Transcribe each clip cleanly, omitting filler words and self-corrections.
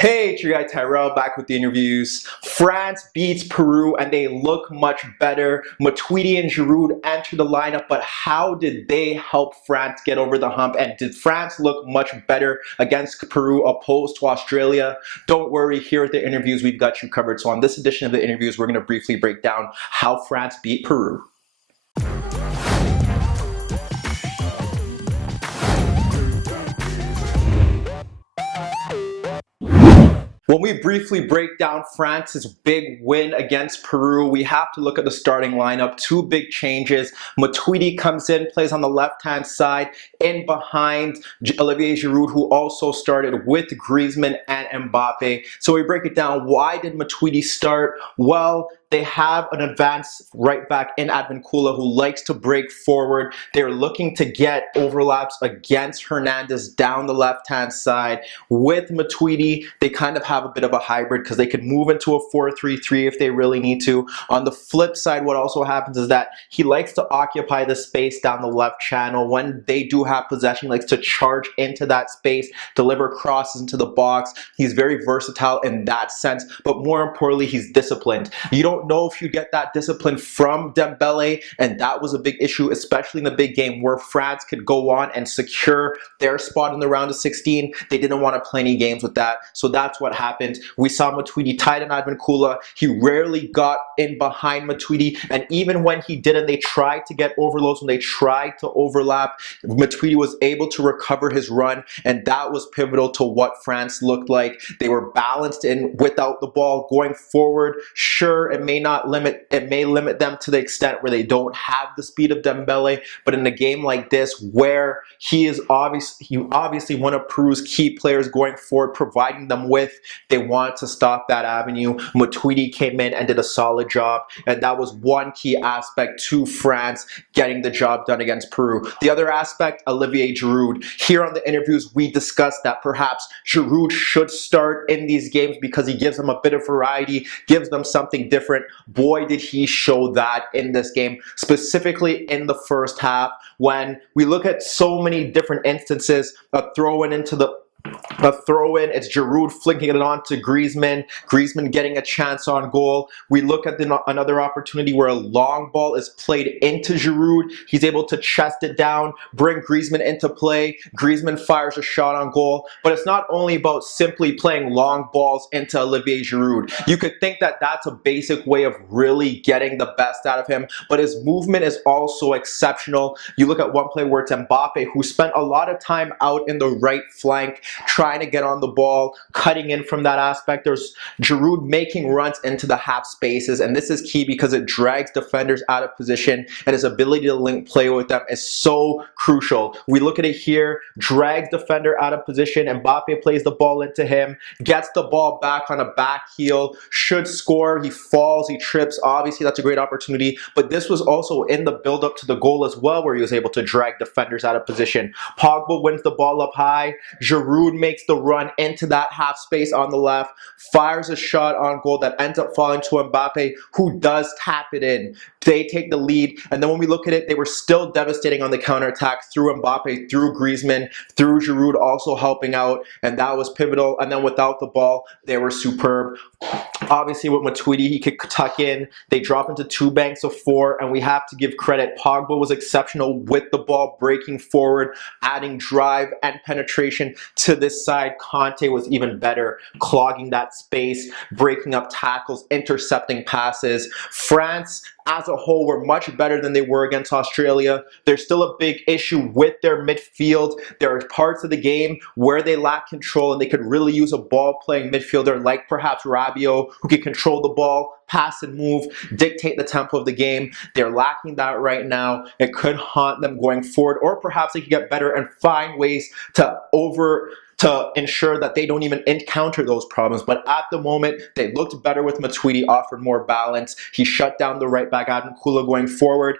Hey, it's your guy Tyrrell back with the interviews. France beats Peru and they look much better. Matuidi and Giroud enter the lineup, but how did they help France get over the hump? And did France look much better against Peru opposed to Australia? Don't worry, here at the interviews, we've got you covered. So on this edition of the interviews, we're going to briefly break down how France beat Peru. When we briefly break down France's big win against Peru, we have to look at the starting lineup. Two big changes. Matuidi comes in, plays on the left-hand side, in behind Olivier Giroud, who also started with Griezmann and Mbappe. So we break it down. Why did Matuidi start? Well, they have an advanced right back in Advincula who likes to break forward. They're looking to get overlaps against Hernandez down the left-hand side. With Matuidi, they kind of have a bit of a hybrid because they could move into a 4-3-3 if they really need to. On the flip side, what also happens is that he likes to occupy the space down the left channel. When they do have possession, he likes to charge into that space, deliver crosses into the box. He's very versatile in that sense, but more importantly, he's disciplined. You don't know if you get that discipline from Dembele, and that was a big issue, especially in the big game where France could go on and secure their spot in the round of 16. They didn't want to play any games with that, so that's what happened. We saw Matuidi tight in Advincula. He rarely got in behind Matuidi, and even when he didn't, they tried to get overloads. When they tried to overlap, Matuidi was able to recover his run, and that was pivotal to what France looked like. They were balanced in without the ball going forward. Sure, it may limit them to the extent where they don't have the speed of Dembele, but in a game like this where he is obviously one of Peru's key players going forward, providing them with, they want to stop that avenue. Matuidi came in and did a solid job, and that was one key aspect to France getting the job done against Peru. The other aspect, Olivier Giroud. Here on the interviews, we discussed that perhaps Giroud should start in these games because he gives them a bit of variety, gives them something different. Boy, did he show that in this game, specifically in the first half, when we look at so many different instances of throwing into the it's Giroud flicking it on to Griezmann, Griezmann getting a chance on goal. We look at another opportunity where a long ball is played into Giroud. He's able to chest it down, bring Griezmann into play. Griezmann fires a shot on goal. But it's not only about simply playing long balls into Olivier Giroud. You could think that that's a basic way of really getting the best out of him, but his movement is also exceptional. You look at one play where it's Mbappe, who spent a lot of time out in the right flank, trying to get on the ball, cutting in from that aspect. There's Giroud making runs into the half spaces, and this is key because it drags defenders out of position, and his ability to link play with them is so crucial. We look at it here, drags defender out of position, Mbappe plays the ball into him, gets the ball back on a back heel, should score, he falls, he trips. Obviously, that's a great opportunity, but this was also in the build-up to the goal as well, where he was able to drag defenders out of position. Pogba wins the ball up high, Giroud makes the run into that half space on the left, fires a shot on goal that ends up falling to Mbappe, who does tap it in. They take the lead, and then when we look at it, they were still devastating on the counterattack through Mbappe, through Griezmann, through Giroud also helping out, and that was pivotal. And then without the ball, they were superb. Obviously, with Matuidi, he could tuck in. They drop into two banks of four, and we have to give credit. Pogba was exceptional with the ball, breaking forward, adding drive and penetration to this side. Kante was even better, clogging that space, breaking up tackles, intercepting passes. France, as a whole, were much better than they were against Australia. There's still a big issue with their midfield. There are parts of the game where they lack control, and they could really use a ball-playing midfielder like perhaps Rabiot, who can control the ball, pass and move, dictate the tempo of the game. They're lacking that right now. It could haunt them going forward, or perhaps they could get better and find ways to ensure that they don't even encounter those problems. But at the moment, they looked better with Matuidi, offered more balance. He shut down the right back Advincula going forward.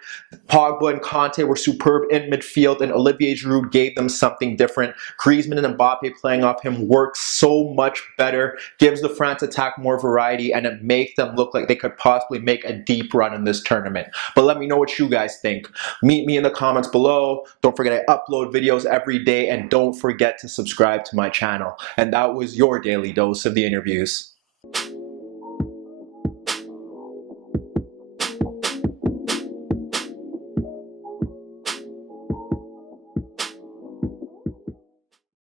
Pogba and Kante were superb in midfield, and Olivier Giroud gave them something different. Griezmann and Mbappe playing off him works so much better, gives the France attack more variety, and it makes them look like they could possibly make a deep run in this tournament. But let me know what you guys think. Meet me in the comments below. Don't forget I upload videos every day, and don't forget to subscribe to to my channel. And that was your daily dose of the interviews.